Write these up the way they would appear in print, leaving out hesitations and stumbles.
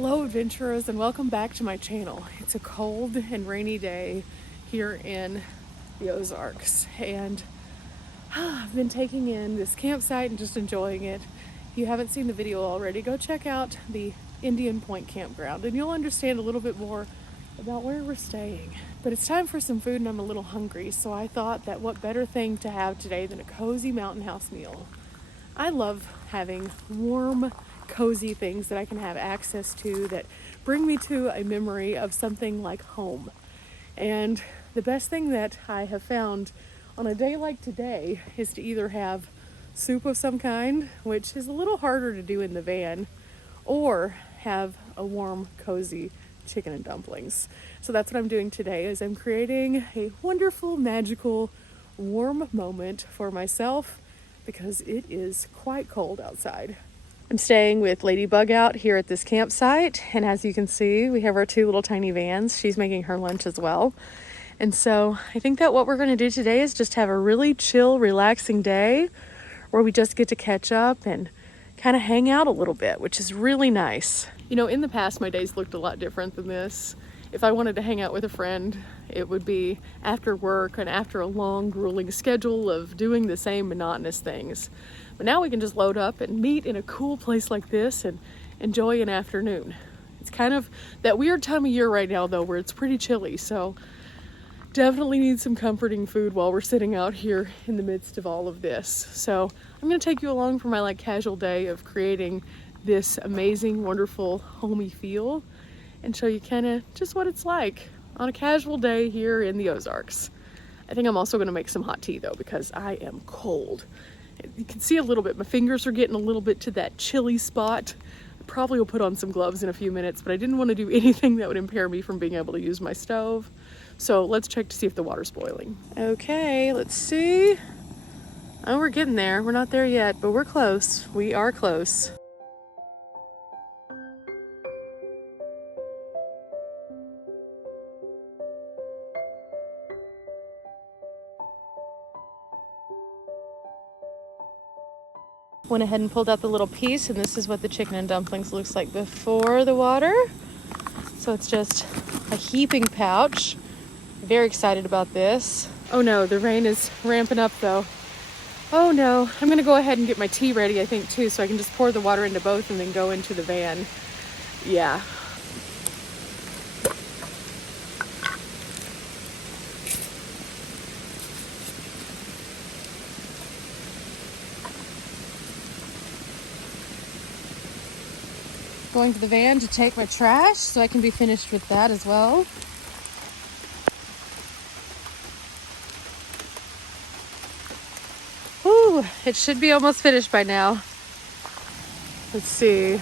Hello adventurers, and welcome back to my channel. It's a cold and rainy day here in the Ozarks, and I've been taking in this campsite and just enjoying it. If you haven't seen the video already, go check out the Indian Point campground and you'll understand a little bit more about where we're staying. But it's time for some food and I'm a little hungry, so I thought that what better thing to have today than a cozy mountain house meal. I love having warm, cozy things that I can have access to that bring me to a memory of something like home. And the best thing that I have found on a day like today is to either have soup of some kind, which is a little harder to do in the van, or have a warm, cozy chicken and dumplings. So that's what I'm doing today, is I'm creating a wonderful, magical, warm moment for myself because it is quite cold outside. I'm staying with Ladybug out here at this campsite, and as you can see, we have our two little tiny vans. She's making her lunch as well. And so I think that what we're going to do today is just have a really chill, relaxing day where we just get to catch up and kind of hang out a little bit, which is really nice. You know, in the past, my days looked a lot different than this. If I wanted to hang out with a friend, it would be after work and after a long, grueling schedule of doing the same monotonous things. But now we can just load up and meet in a cool place like this and enjoy an afternoon. It's kind of that weird time of year right now, though, where it's pretty chilly, so definitely need some comforting food while we're sitting out here in the midst of all of this. So I'm going to take you along for my casual day of creating this amazing, wonderful, homey feel and show you kind of just what it's like on a casual day here in the Ozarks. I think I'm also going to make some hot tea though, because I am cold. You can see a little bit, my fingers are getting a little bit to that chilly spot. I probably will put on some gloves in a few minutes, but I didn't want to do anything that would impair me from being able to use my stove. So let's check to see if the water's boiling. Okay, let's see. Oh, we're getting there. We're not there yet, but we're close. We are close. Went ahead and pulled out the little piece, and this is what the chicken and dumplings looks like before the water. So it's just a heaping pouch. Very excited about this. Oh no, the rain is ramping up though. Oh no, I'm gonna go ahead and get my tea ready, I think, too, so I can just pour the water into both and then go into the van. Yeah. Going to the van to take my trash so I can be finished with that as well. Whew, it should be almost finished by now. Let's see.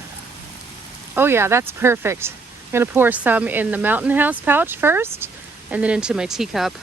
Oh yeah, that's perfect. I'm gonna pour some in the Mountain House pouch first and then into my teacup.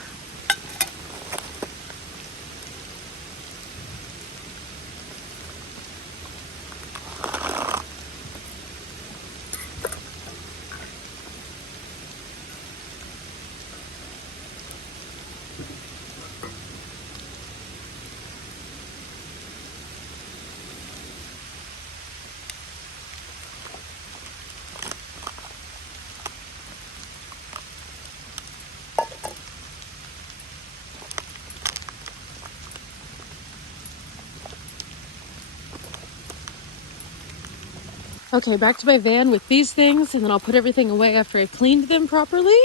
Okay, back to my van with these things, and then I'll put everything away after I cleaned them properly.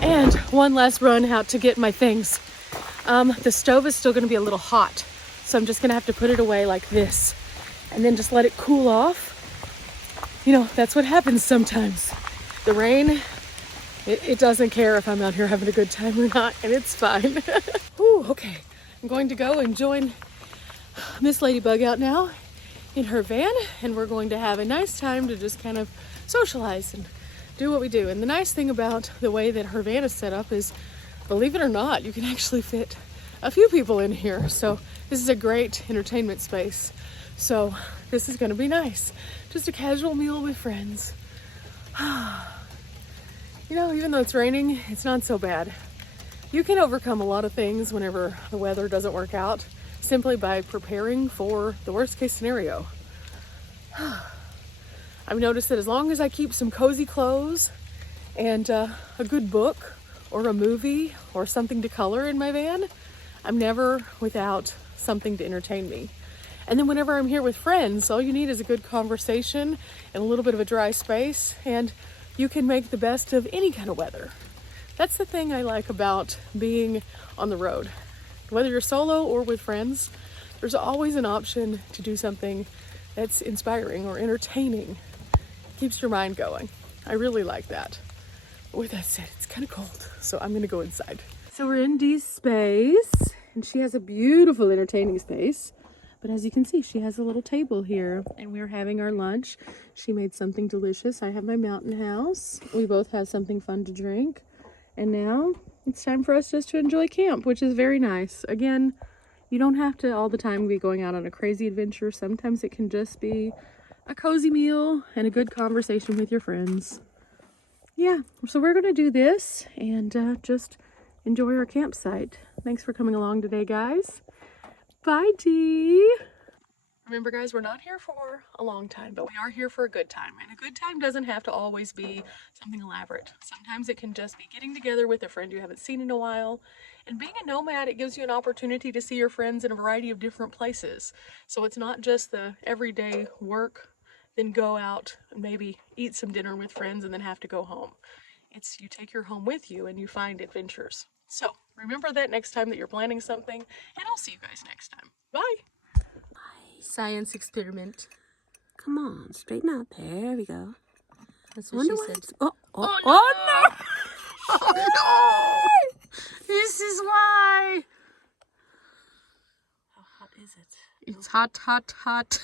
And one last run out to get my things. The stove is still gonna be a little hot, so I'm just gonna have to put it away like this and then just let it cool off. You know, that's what happens sometimes. The rain, it doesn't care if I'm out here having a good time or not, and it's fine. Whew, okay, I'm going to go and join Miss Ladybug out now in her van, and we're going to have a nice time to just kind of socialize and do what we do. And the nice thing about the way that her van is set up is, believe it or not, you can actually fit a few people in here. So this is a great entertainment space. So this is going to be nice. Just a casual meal with friends. You know, even though it's raining, it's not so bad. You can overcome a lot of things whenever the weather doesn't work out, simply by preparing for the worst case scenario. I've noticed that as long as I keep some cozy clothes and a good book or a movie or something to color in my van, I'm never without something to entertain me. And then whenever I'm here with friends, all you need is a good conversation and a little bit of a dry space, and you can make the best of any kind of weather. That's the thing I like about being on the road. Whether you're solo or with friends, there's always an option to do something that's inspiring or entertaining. Keeps your mind going. I really like that. But with that said, it's kind of cold, so I'm gonna go inside. So we're in Dee's space, and she has a beautiful entertaining space. But as you can see, she has a little table here, and we're having our lunch. She made something delicious. I have my Mountain House. We both have something fun to drink. And now it's time for us just to enjoy camp, which is very nice. Again, you don't have to all the time be going out on a crazy adventure. Sometimes it can just be a cozy meal and a good conversation with your friends. Yeah, so we're going to do this and just enjoy our campsite. Thanks for coming along today, guys. Bye, Dee. Remember, guys, we're not here for a long time, but we are here for a good time. And a good time doesn't have to always be something elaborate. Sometimes it can just be getting together with a friend you haven't seen in a while. And being a nomad, it gives you an opportunity to see your friends in a variety of different places. So it's not just the everyday work, then go out and maybe eat some dinner with friends and then have to go home. It's you take your home with you and you find adventures. So remember that next time that you're planning something, and I'll see you guys next time. Bye. Science experiment. Come on, straighten out. There we go. That's what she said. Oh no! Oh, no! This is why. How hot is it? It's hot, hot, hot.